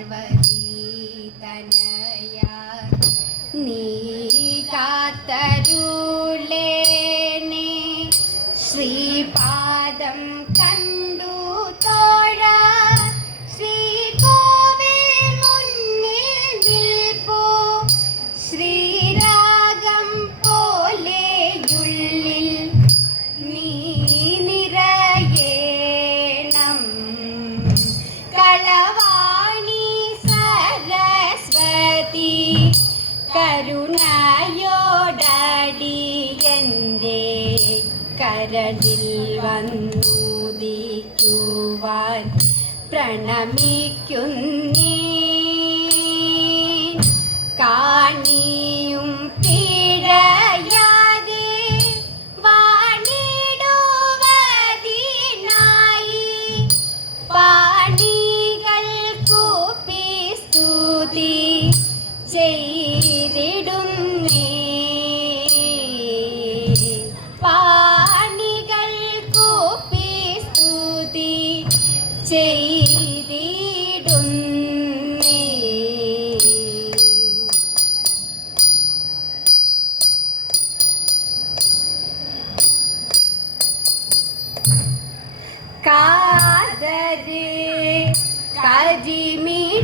പാർവതി തനയ നീ കാത്തരുളേണേ ശ്രീപാദം കണ്ടു തോഴ ശ്രീകോവിൽ മുന്നിൽ നിൽപ്പൂ ശ്രീരാഗം പോലെയുള്ളിൽ നീ നിറയേണം കളവാണി സരസ്വതി കരുണയോടടിയന്റെ കരളിൽ വന്നുദിക്കുവാൻ പ്രണമിക്കുന്നേ കാണിയും പിഴയാതെ വാണിടുവതിനായി പാണികൾ കൂപ്പി സ്തുതി ചെയ്തിടുന്നേ പാണികൾ കൂപ്പി സ്തുതി ചെയ്തിടുന്നേ. കാതരേ കരിമിഴിയാളെ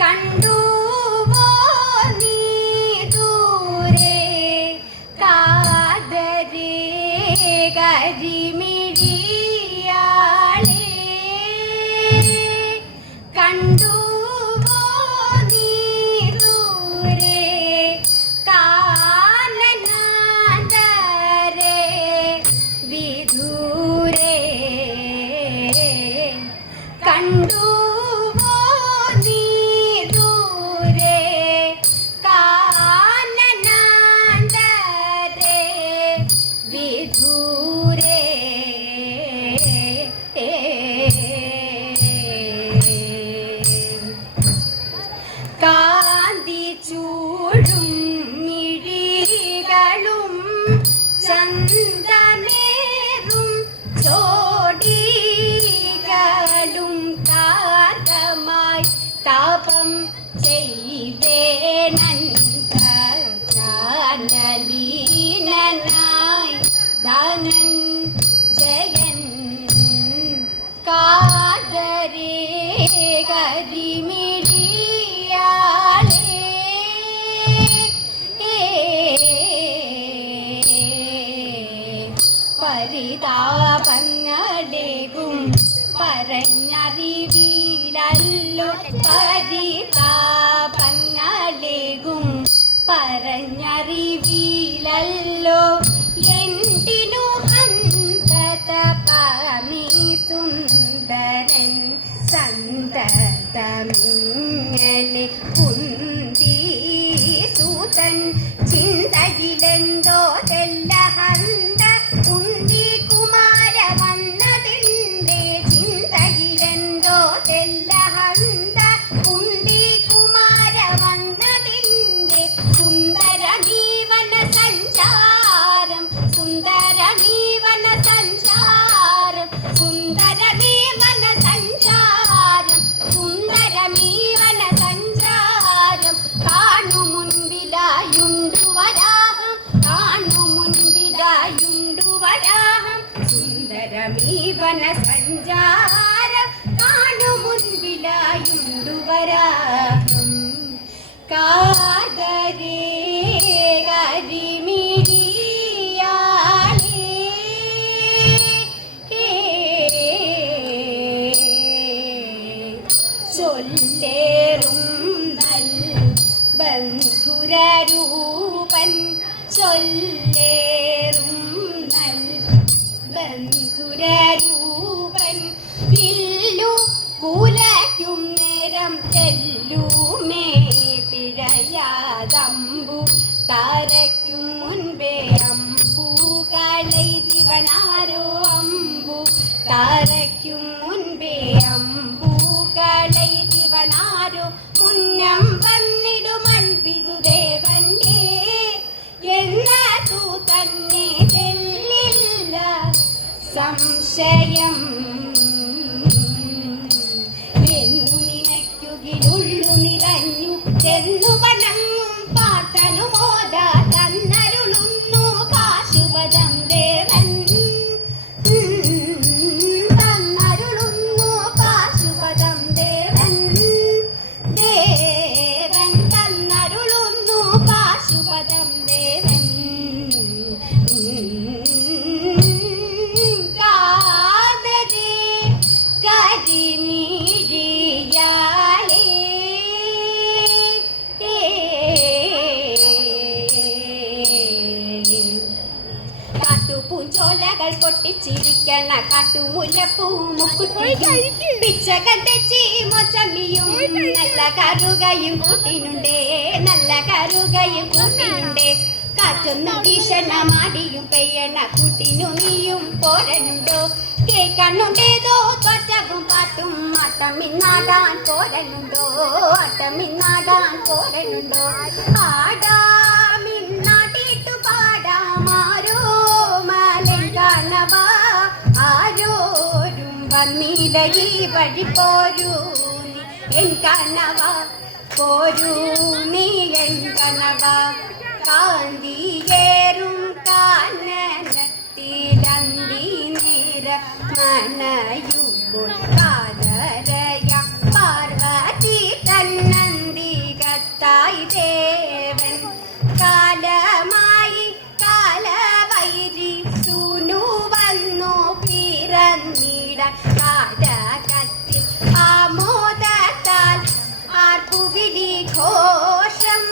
കണ്ടുവോ നീ ദൂരെ കാതരേ കരിമിഴിയാളെ കണ്ടുവോ നീ ദൂരെ കാനനാദരേ വിദൂരെ കണ്ടുവോ നീ ദൂരെ കാനനാദരേ വിദൂരെ കാന്തി ചൂടും മിഴികളും ചന്തമേറും ചോടികളും കാതമായി താപം ചെയ്വേനലീനനായി ധനൻ ജയൻ കാതരേ കരിമിഴിയാളെ പരിതാപങ്ങളേകും പറഞ്ഞറിവിലല്ലോ പരിതാപങ്ങളേകും പറഞ്ഞറിവിലല്ലോ എന്തിനു ഹന്തതപമീ സുന്ദരൻ സന്തതമിങ്ങനെ കുന്തി സുതൻ ചിന്തയിലെന്തോ തെല്ല ഹന്ത കുന്തി കുമാര വന്നതിൻ്റെ ചിന്തയിലെന്തോ തെല്ല ഹന്ത കുന്തി കുമാര വന്നതിൻ്റെ സുന്ദരമീവന സഞ്ചാരം സുന്ദരമീവന സഞ്ചാരം സുന്ദരമീവന സഞ്ചാരം സുന്ദരമീവന സഞ്ചാരം കാണു മുൻപിലായുണ്ടു വരാഹം കാണു മുൻപിലായുണ്ടു വരാഹം സുന്ദരമീവന സഞ്ചാരം കാണു മുൻപിലായുണ്ടു വരാഹം കാതരേ കരിമിഴിയാളെ ചൊല്ലേറും നൽ ബന്ധുരൂപൻ ചൊല്ലേറും നൽ ബന്ധുരൂപൻ വില്ലു കുലയ്ക്കും നേരം തെല്ലുമേ പിഴയാതമ്പു തരയ്ക്കും മുൻപേ അമ്പുകളെ ദിവനാരോ അമ്പു തരയ്ക്കും മുൻപേ അമ്പുകളെ ദിവനാരോ മുന്നം വന്നിടുമൺപിതു ദേവന്റെ എന്നതു തന്നെ തെല്ലില്ല സംശയം കലകൾ പൊട്ടിച്ചിരിക്കണ കാട്ടുമുല്ലപ്പൂ മുക്കുറ്റിയും പിച്ചകൾ തെച്ചി മൊച്ചമ്മിയും നല്ല കറുകയും കൂട്ടിനുണ്ടേ നല്ല കറുകയും കൂട്ടിനുണ്ടേ കാറ്റൊന്നും വീശണ മാടിയും പെയ്യണ കൂട്ടിനു നീയും പോരനുണ്ടോ കേൾക്കണ്ണുണ്ടേതോ തൊറ്റവും പാട്ടും അട്ടമിന്നാടാൻ പോരനുണ്ടോ അട്ടമിന്നാടാൻ പോരനുണ്ടോ ആടാമിന്നാടിട്ടു പാടാമാരോ മലൻ കാണവാ ആരോരും വന്നില്ല ഈ വഴി പോരൂ നീ എൻ കനവാ പോരൂ നീ എൻ കനവാ കാന്തിയേറും കാനനത്തിലന്തി നേര മനയുമ്പോൾ കാതരയ പാർവതി തന്നന്തി കത്തായി ദേവൻ കാലമായി കാലവൈരി സൂനു വന്നു പിറന്നിട കാരകത്തിൽ ആമോദത്താൽ ആർപ്പുവിളി ഘോഷം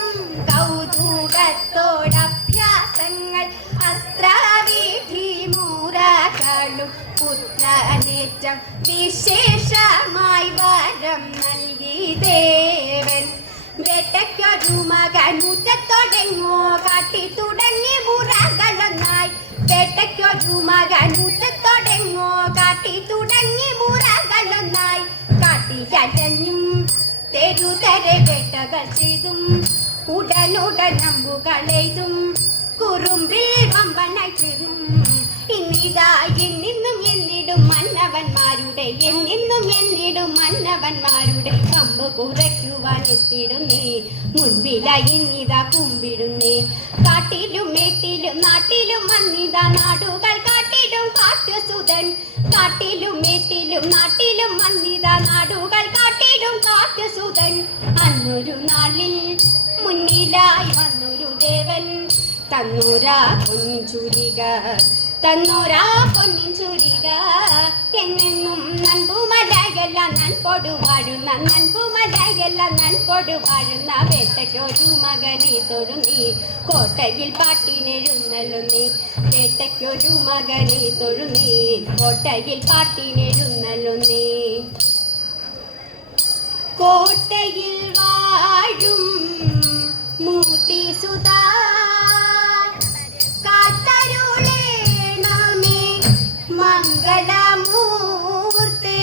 കൗതുകത്തോടഭ്യാസങ്ങൾ അസ്ത്രവിധി മുറകളും പുത്രനേറ്റം വിശേഷമായി വരം നൽകി ദേവൻ വേട്ടയ്ക്കൊരു മകൻ മുറ്റത്തൊടങ്ങോ കാട്ടി തുടങ്ങി മുറകളൊന്നായി വേട്ടയ്ക്കൊരു മകൻ മുറ്റത്തൊടങ്ങോ കാട്ടി തുടങ്ങി മുറകളൊന്നായി കാട്ടിലഞ്ഞും തെരുതരെ വേട്ടകൾ ചെയ്തും ഉടനുടനമ്പുകളെയ്തും കുറുമ്പിൽ വമ്പനായി തീർന്നും ഇന്നിതാ എന്നിന്നും എന്നിടും മന്നവന്മാരുടെ എന്നിന്നും എന്നിടും മന്നവന്മാരുടെ കമ്പ് കുറയ്ക്കുവാൻ എത്തിടുന്നേ മുൻപിലായി ഇന്നിതാ കുമ്പിടുന്നേ കാട്ടിലും മേട്ടിലും നാട്ടിലും വന്നിതാ നാടുകൾ കാട്ടിലും കാട്ടുസുതൻ കാട്ടിലും മേട്ടിലും നാട്ടിലും വന്നിതാ നാടുകൾ കാട്ടിലും കാട്ടുസുതൻ അന്നൊരു നാളിൽ മുന്നിലായി വന്നൊരു ദേവൻ തന്നൂരാ പൊന്നിൻ ചുരിക തന്നൂരാ പൊന്നിൻ ചുരിക എന്നെന്നും നൻപുമലയെല്ലാം നൻപൊടു വാഴുന്ന നൻപുമലയെല്ലാം നൻപൊടു വാഴുന്ന വേട്ടയ്ക്കൊരു മകനെ തൊഴുന്നീ കോട്ടയിൽ പാട്ടിനെഴുന്നള്ളുന്നീ വേട്ടയ്ക്കൊരു മകനെ തൊഴുന്നീ കോട്ടയിൽ പാട്ടിനെഴുന്നള്ളുന്നീ കോട്ടയിൽ വാഴും മൂർത്തി സുതാ കാത്തരുളേണമേ മംഗളമൂർത്തി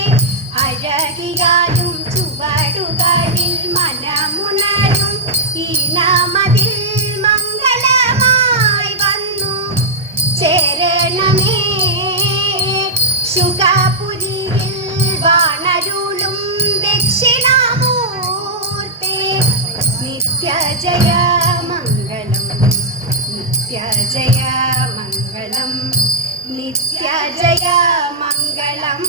അഴകിയാലും ചുവടുകളിൽ മനമുണരും ഈ നാമതിൽ മംഗളമായി വന്നു ചേരണമേ ശുഖപുരിയിൽ വാണരുളും ദക്ഷിണാമൂർത്തി നിത്യജയ മംഗളം നിത്യജയ മംഗളം നിത്യജയ മംഗളം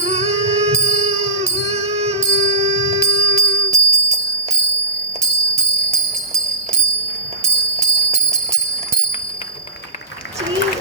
Cheers.